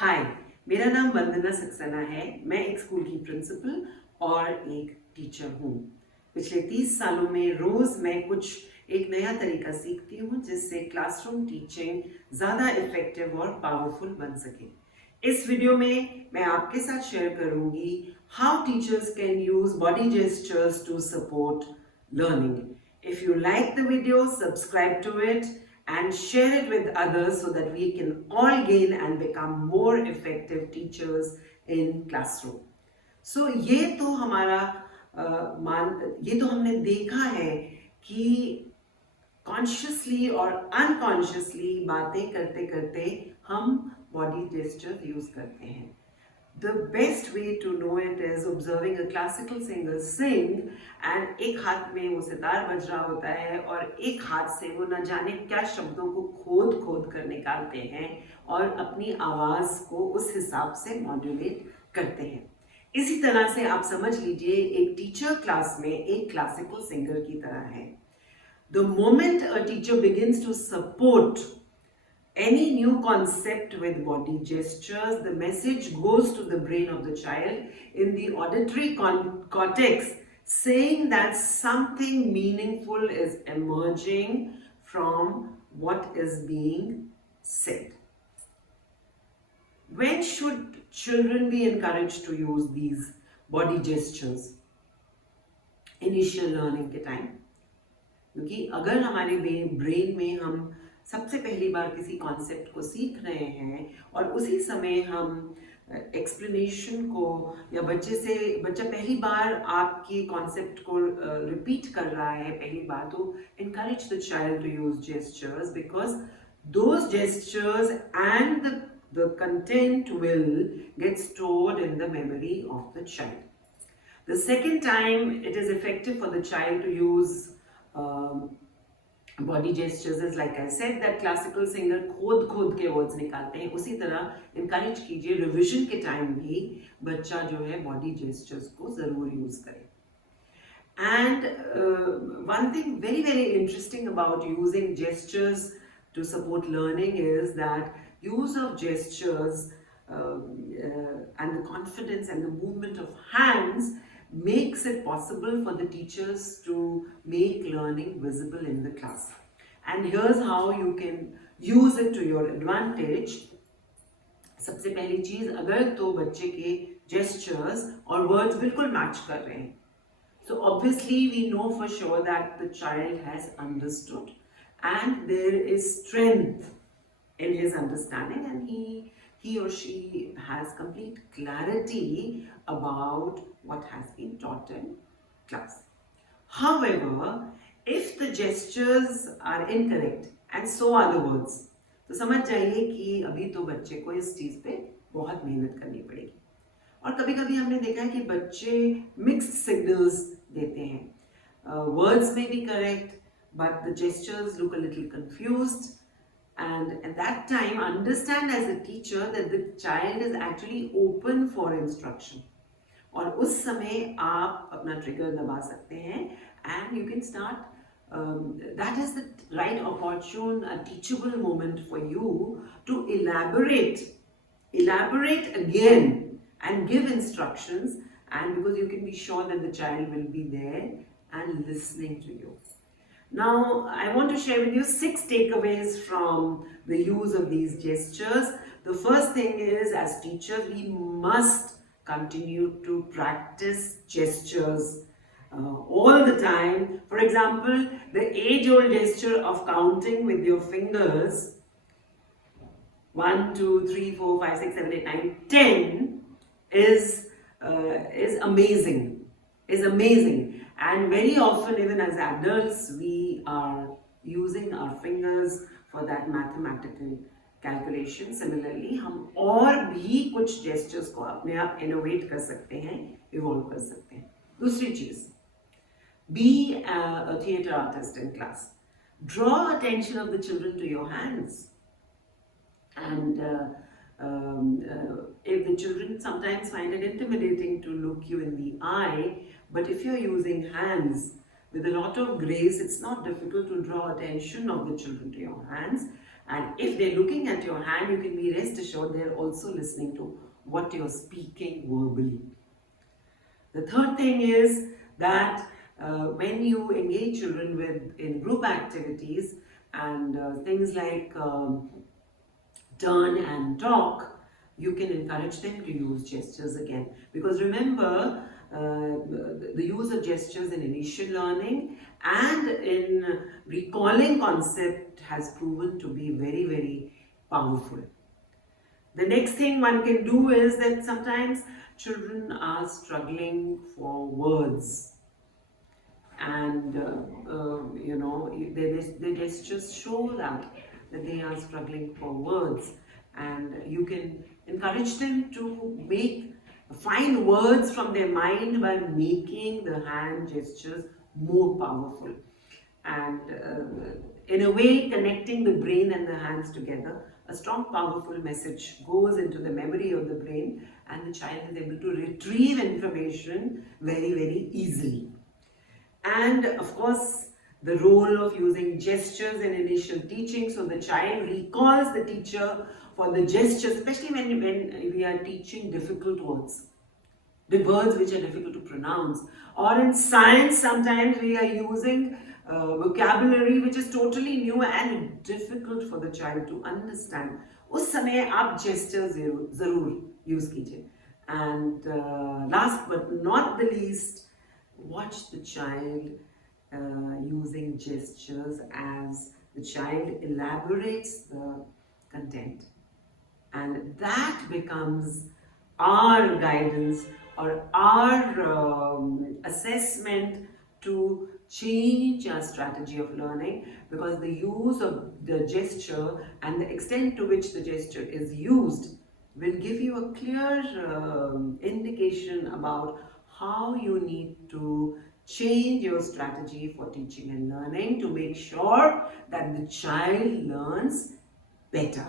हाय, मेरा नाम वंदना सक्सेना है। मैं एक स्कूल की प्रिंसिपल और एक टीचर हूँ। पिछले 30 सालों में रोज मैं कुछ एक नया तरीका सीखती हूँ जिससे क्लासरूम टीचिंग ज़्यादा इफेक्टिव और पावरफुल बन सके। इस वीडियो में मैं आपके साथ शेयर करूँगी how teachers can use body gestures to support learning. If you like the video, subscribe to it and share it with others so that we can all gain and become more effective teachers in classroom. So ये तो हमारा ये तो हमने देखा है कि consciously और अनकॉन्शियसली बातें करते करते हम बॉडी जेस्चर यूज करते हैं. The best way to know it is observing a classical singer sing and एक हाथ में वो सितार बज रहा होता है और एक हाथ से वो न जाने क्या शब्दों को खोद खोद कर निकालते हैं और अपनी आवाज को उस हिसाब से मॉड्यूलेट करते हैं. इसी तरह से आप समझ लीजिए एक टीचर क्लास में एक क्लासिकल सिंगर की तरह है. The moment a teacher begins to support any new concept with body gestures, the message goes to the brain of the child in the auditory cortex, saying that something meaningful is emerging from what is being said. When should children be encouraged to use these body gestures? Initial learning के time. क्योंकि अगर हमारे brain में हम सबसे पहली बार किसी concept को सीख रहे हैं और उसी समय हम एक्सप्लेनेशन को या बच्चा पहली बार आपकी कॉन्सेप्ट को रिपीट कर रहा है पहली बार, तो encourage the child to use gestures because those gestures and the content will get stored in the memory of the child. The second time it is effective for the child to use body gestures is like I said that classical singer खोद खोद के words निकालते हैं. उसी तरह encourage कीजिए revision के time भी बच्चा जो है बॉडी जेस्चर्स को जरूर यूज करे. And one thing very very interesting about using gestures to support learning is that use of gestures and the confidence and the movement of hands makes it possible for the teachers to make learning visible in the class. And here's how you can use it to your advantage. सबसे पहली चीज, अगर तो बच्चे के gestures और words बिल्कुल match कर रहे हैं, so obviously we know for sure that the child has understood and there is strength in his understanding and he or she has complete clarity about what has been taught in class. However, if the gestures are incorrect and so are the words, तो समझ जाइए कि अभी तो बच्चे को इस चीज पे बहुत मेहनत करनी पड़ेगी. और कभी कभी हमने देखा है कि बच्चे मिक्स्ड सिग्नल्स देते हैं. Words may be correct, but the gestures look a little confused. And at that time, understand as a teacher that the child is actually open for instruction. और उस समय आप अपना ट्रिगर दबा सकते हैं and you can start. That is the right opportune, a teachable moment for you to elaborate again and give instructions, and because you can be sure that the child will be there and listening to you. Now, I want to share with you 6 takeaways from the use of these gestures. The first thing is, as teachers, we must continue to practice gestures all the time. For example, the age-old gesture of counting with your fingers, 1, 2, 3, 4, 5, 6, 7, 8, 9, 10 is amazing. And very often, even as adults, we are using our fingers for that mathematical calculation. Similarly, हम और भी कुछ gestures को अपने आप innovate कर सकते हैं, evolve कर सकते हैं. दूसरी चीज, be a theatre artist in class. Draw attention of the children to your hands. And if the children sometimes find it intimidating to look you in the eye, but if you're using hands with a lot of grace, it's not difficult to draw attention of the children to your hands And if they're looking at your hand, you can be rest assured they're also listening to what you're speaking verbally. The third thing is that when you engage children in group activities and things like turn and talk, you can encourage them to use gestures again. Because remember, the use of gestures in initial learning and in recalling concept has proven to be very, very powerful. The next thing one can do is that sometimes children are struggling for words, and they just show that they are struggling for words, and you can encourage them to find words from their mind by making the hand gestures more powerful, and in a way connecting the brain and the hands together. A strong powerful message goes into the memory of the brain, and the child is able to retrieve information very, very easily. And of course, the role of using gestures in initial teaching, so the child recalls the teacher for the gestures, especially when we are teaching difficult words, the words which are difficult to pronounce. Or in science, sometimes we are using vocabulary which is totally new and difficult for the child to understand. उस समय आप gestures ज़रूर use कीजिए. And last but not the least, watch the child using gestures as the child elaborates the content, and that becomes our guidance or our assessment to change our strategy of learning, because the use of the gesture and the extent to which the gesture is used will give you a clear indication about how you need to change your strategy for teaching and learning to make sure that the child learns better.